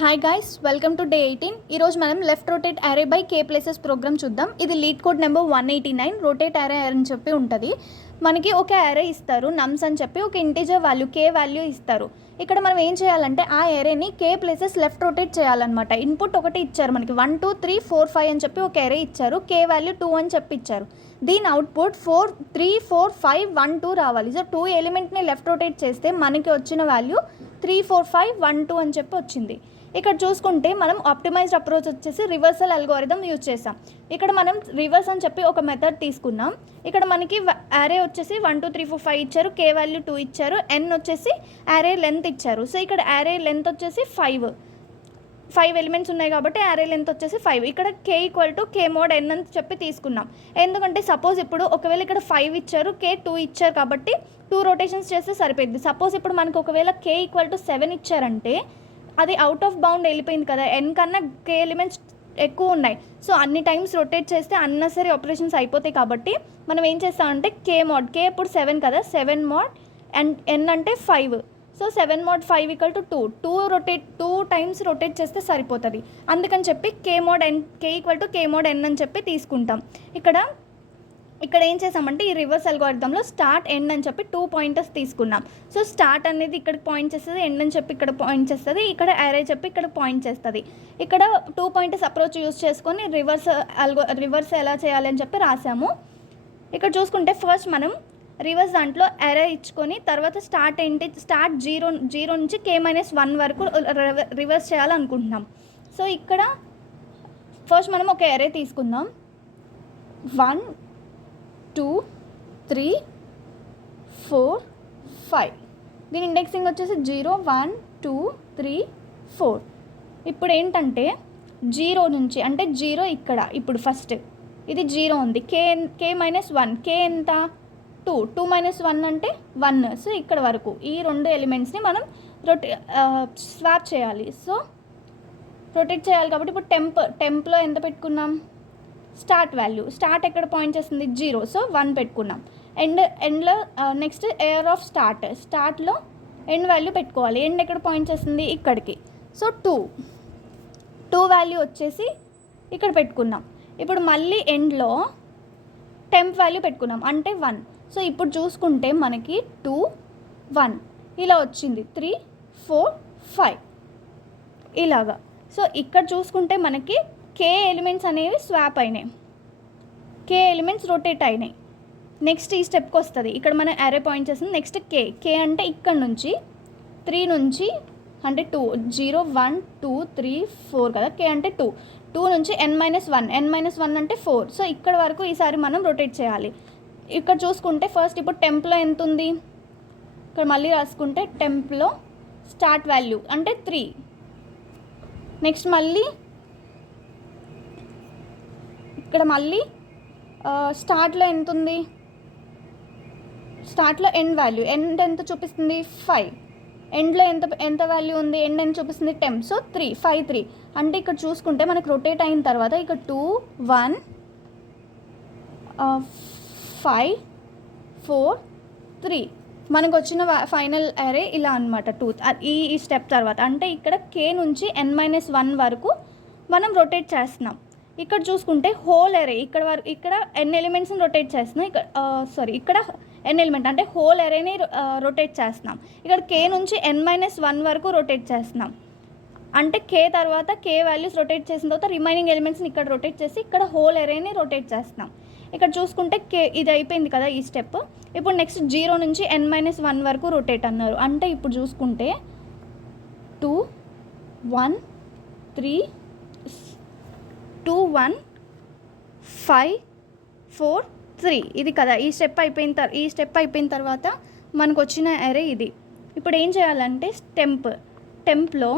Hi guys, welcome to day 18. ఈరోజు మనం left rotate అరే బై కే ప్లేసెస్ ప్రోగ్రామ్ చూద్దాం. ఇది లీడ్ కోడ్ నెంబర్ 189 రొటేట్ అరే అని చెప్పి ఉంటుంది. మనకి ఒక అరే ఇస్తారు నమ్స్ అని చెప్పి, ఒక ఇంటీజర్ వాల్యూ కే వాల్యూ ఇస్తారు. ఇక్కడ మనం ఏం చేయాలంటే ఆ అరేని కే ప్లేసెస్ లెఫ్ట్ రొటేట్ చేయాలన్నమాట. ఇన్పుట్ ఒకటి ఇచ్చారు మనకి 1 2 3 4 5 అని చెప్పి ఒక అరే ఇచ్చారు. కే వాల్యూ 2 అని చెప్పి ఇచ్చారు. దీని అవుట్పుట్ 4 3 4 5 1 2 రావాలి. సో 2 ఎలిమెంట్ని లెఫ్ట్ రొటేట్ చేస్తే మనకి వచ్చిన వాల్యూ 3 4 5 1 2 అని చెప్పి వచ్చింది. ఇక్కడ చూసుకుంటే మనం ఆప్టిమైజ్డ్ అప్రోచ్ వచ్చేసి రివర్సల్ అల్గోరిథం యూజ్ చేసాం. ఇక్కడ మనం రివర్స్ అని చెప్పి ఒక మెథడ్ తీసుకున్నాం. ఇక్కడ మనకి అరే వచ్చేసి 1 2 3 4 5 ఇచ్చారు, కే వాల్యూ 2 ఇచ్చారు, ఎన్ వచ్చేసి అరే లెంత్ ఇచ్చారు. సో ఇక్కడ అరే లెంత్ వచ్చేసి 5 ఎలిమెంట్స్ ఉన్నాయి కాబట్టి అరే లెంత్ వచ్చేసి 5. ఇక్కడ కే equal to K mod N అని చెప్పి తీసుకున్నాం. ఎందుకంటే సపోజ్ ఇప్పుడు ఒకవేళ ఇక్కడ 5 ఇచ్చారు, కే 2 ఇచ్చారు కాబట్టి 2 రొటేషన్స్ చేస్తే సరిపోయింది. సపోజ్ ఇప్పుడు మనకు ఒకవేళ కే ఈక్వల్ టు 7 ఇచ్చారంటే అది అవుట్ ఆఫ్ బౌండ్ వెళ్ళిపోయింది కదా, ఎన్ కన్నా కే ఎలిమెంట్స్ ఎక్కువ ఉన్నాయి. సో అన్ని టైమ్స్ రొటేట్ చేస్తే అన్నెసరీ ఆపరేషన్స్ అయిపోతాయి కాబట్టి మనం ఏం చేస్తామంటే కే మోడ్, కే ఇప్పుడు 7 కదా, 7 మోడ్ అండ్ ఎన్ అంటే 5. So 7 mod 5 equal to 2 times rotate చేస్తే సరిపోతుంది. అందుకని చెప్పి K mod N, K equal to K mod N అని చెప్పి తీసుకుంటాం. ఇక్కడ ఏం చేసామంటే ఈ రివర్స్ అల్గోరిథంలో స్టార్ట్ ఎండ్ అని చెప్పి 2 పాయింటర్స్ తీసుకున్నాం. సో స్టార్ట్ అనేది ఇక్కడికి పాయింట్ చేస్తుంది, ఎండ్ అని చెప్పి ఇక్కడ పాయింట్ చేస్తుంది, ఇక్కడ అరే చెప్పి ఇక్కడ పాయింట్ చేస్తుంది. ఇక్కడ 2 పాయింటర్స్ అప్రోచ్ యూస్ చేసుకొని రివర్స్ ఎలా చేయాలి అని చెప్పి రాసాము. ఇక్కడ చూసుకుంటే ఫస్ట్ మనం రివర్స్ దాంట్లో అరే ఇచ్చుకొని తర్వాత స్టార్ట్ జీరో నుంచి K-1 వరకు రివర్స్ చేయాలనుకుంటున్నాం. సో ఇక్కడ ఫస్ట్ మనం ఒక అరే తీసుకుందాం. 1 2 3 4 5. దీని ఇండెక్సింగ్ వచ్చేసి 0 1 2 3 4. ఇప్పుడు ఏంటంటే 0 నుంచి అంటే 0 ఇక్కడ, ఇప్పుడు ఫస్ట్ ఇది 0 ఉంది, K-1, కే ఎంత 2 - 1 అంటే 1. సో ఇక్కడ వరకు ఈ 2 ఎలిమెంట్స్ని మనం స్వాప్ చేయాలి. సో రొటేట్ చేయాలి కాబట్టి ఇప్పుడు టెంప్లో ఎంత పెట్టుకున్నాం, స్టార్ట్ వాల్యూ, స్టార్ట్ ఎక్కడ పాయింట్ చేస్తుంది 0, సో 1 పెట్టుకున్నాం. ఎండ్లో నెక్స్ట్ ఎయిర్ ఆఫ్ స్టార్ట్లో ఎండ్ వాల్యూ పెట్టుకోవాలి. ఎండ్ ఎక్కడ పాయింట్ చేస్తుంది ఇక్కడికి, సో 2 వాల్యూ వచ్చేసి ఇక్కడ పెట్టుకున్నాం. ఇప్పుడు మళ్ళీ ఎండ్లో టెంప్ వాల్యూ పెట్టుకున్నాం అంటే 1. సో ఇప్పుడు చూసుకుంటే మనకి 2 1 ఇలా వచ్చింది, 3 4 5 ఇలాగా. సో ఇక్కడ చూసుకుంటే మనకి కే ఎలిమెంట్స్ అనేవి స్వాప్ అయినాయి, కే ఎలిమెంట్స్ రొటేట్ అయినాయి. నెక్స్ట్ ఈ స్టెప్కి వస్తుంది. ఇక్కడ మనం అరే పాయింట్ చేస్తుంది. నెక్స్ట్ కే అంటే ఇక్కడ నుంచి 3 నుంచి అంటే 2 0 1 2 3 4 కదా, కే అంటే 2 నుంచి n-1 అంటే 4. సో ఇక్కడ వరకు ఈసారి మనం రొటేట్ చేయాలి. ఇక్కడ చూసుకుంటే ఫస్ట్ ఇప్పుడు టెంప్లో ఎంత ఉంది, ఇక్కడ మళ్ళీ రాసుకుంటే టెంప్లో స్టార్ట్ వాల్యూ అంటే 3. నెక్స్ట్ మళ్ళీ ఇక్కడ మళ్ళీ స్టార్ట్లో ఎంత ఉంది, స్టార్ట్లో ఎండ్ వాల్యూ, ఎండ్ ఎంత చూపిస్తుంది 5. ఎండ్లో ఎంత వాల్యూ ఉంది, ఎండ్ ఎంత చూపిస్తుంది 10. సో 3 5 3 అంటే ఇక్కడ చూసుకుంటే మనకు రొటేట్ అయిన తర్వాత ఇక్కడ 2 1 5 4 3 మనకు వచ్చిన ఫైనల్ అరే ఇలా అనమాట. 2 ఈ స్టెప్ తర్వాత అంటే ఇక్కడ కే నుంచి n-1 వరకు మనం రొటేట్ చేస్తున్నాం. ఇక్కడ చూసుకుంటే హోల్ అరే ఇక్కడ n ఎలిమెంట్స్ని రొటేట్ చేస్తున్నాం. ఇక్కడ n ఎలిమెంట్ అంటే హోల్ అరేని రొటేట్ చేస్తున్నాం. ఇక్కడ కే నుంచి n-1 వరకు రొటేట్ చేస్తున్నాం. అంటే కే తర్వాత కే వాల్యూస్ రొటేట్ చేసిన తర్వాత రిమైనింగ్ ఎలిమెంట్స్ని ఇక్కడ రొటేట్ చేసి ఇక్కడ హోల్ అరేని రొటేట్ చేస్తున్నాం. ఇక్కడ చూసుకుంటే ఇది అయిపోయింది కదా ఈ స్టెప్. ఇప్పుడు నెక్స్ట్ 0 నుంచి n-1 వరకు రొటేట్ అన్నారు. అంటే ఇప్పుడు చూసుకుంటే 2 1 3 2 1 5 4 3 ఇది కదా. ఈ స్టెప్ అయిపోయిన తర్వాత మనకు వచ్చిన అరే ఇది. ఇప్పుడు ఏం చేయాలంటే టెంప్లో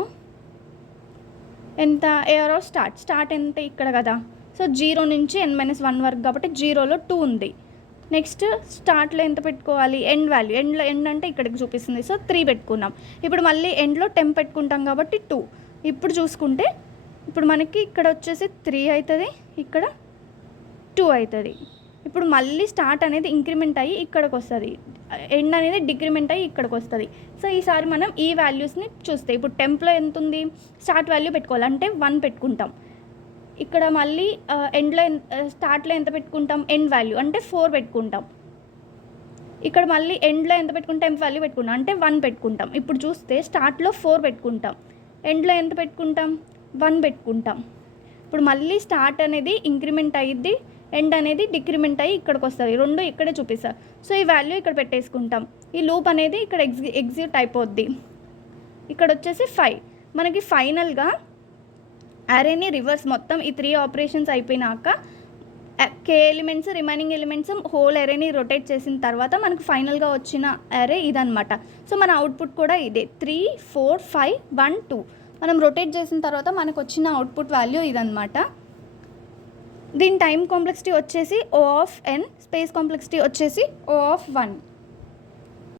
ఎంత ఎయిర్ ఆఫ్ స్టార్ట్ ఎంత ఇక్కడ కదా, సో 0 నుంచి n-1 వరకు కాబట్టి 0లో 2 ఉంది. నెక్స్ట్ స్టార్ట్లో ఎంత పెట్టుకోవాలి, ఎండ్ వాల్యూ, ఎండ్ అంటే ఇక్కడికి చూపిస్తుంది, సో 3 పెట్టుకున్నాం. ఇప్పుడు మళ్ళీ ఎండ్లో టెంప్ పెట్టుకుంటాం కాబట్టి 2. ఇప్పుడు చూసుకుంటే ఇప్పుడు మనకి ఇక్కడ వచ్చేసి 3 అవుతుంది, ఇక్కడ 2 అవుతుంది. ఇప్పుడు మళ్ళీ స్టార్ట్ అనేది ఇంక్రిమెంట్ అయ్యి ఇక్కడికి వస్తుంది ఎండ్ అనేది డిక్రిమెంట్ అయ్యి ఇక్కడికి వస్తుంది. సో ఈసారి మనం ఈ వాల్యూస్ని చూస్తే ఇప్పుడు టెంప్లో ఎంత ఉంది, స్టార్ట్ వాల్యూ పెట్టుకోవాలి అంటే 1 పెట్టుకుంటాం. ఇక్కడ మళ్ళీ ఎండ్లో స్టార్ట్లో ఎంత పెట్టుకుంటాం, ఎండ్ వాల్యూ అంటే 4 పెట్టుకుంటాం. ఇక్కడ మళ్ళీ ఎండ్లో ఎంత పెట్టుకుంటాం, టెంప్ వాల్యూ పెట్టుకుంటాం అంటే 1 పెట్టుకుంటాం. ఇప్పుడు చూస్తే స్టార్ట్లో 4 పెట్టుకుంటాం, ఎండ్లో ఎంత పెట్టుకుంటాం, 1 పెట్టుకుంటాం. ఇప్పుడు మళ్ళీ స్టార్ట్ అనేది ఇంక్రిమెంట్ అయ్యిద్ది, ఎండ్ అనేది డిక్రిమెంట్ అయ్యి ఇక్కడికి వస్తుంది. రెండు ఇక్కడే చూపిస్తారు. సో ఈ వాల్యూ ఇక్కడ పెట్టేసుకుంటాం. ఈ లూప్ అనేది ఇక్కడ ఎగ్జిక్యూట్ అయిపోద్ది. ఇక్కడ వచ్చేసి 5. మనకి ఫైనల్గా అరేని రివర్స్ మొత్తం ఈ 3 ఆపరేషన్స్ అయిపోయినాక K elements, remaining elements whole అరేని రొటేట్ చేసిన తర్వాత మనకు ఫైనల్గా వచ్చిన అరే ఇదనమాట. సో మన అవుట్పుట్ కూడా ఇదే 3, 4, 5, 1, 2. మనం రొటేట్ చేసిన తర్వాత మనకు వచ్చిన అవుట్పుట్ వాల్యూ ఇదనమాట. దీని టైం కాంప్లెక్సిటీ వచ్చేసి O(n), స్పేస్ కాంప్లెక్సిటీ వచ్చేసి O(1).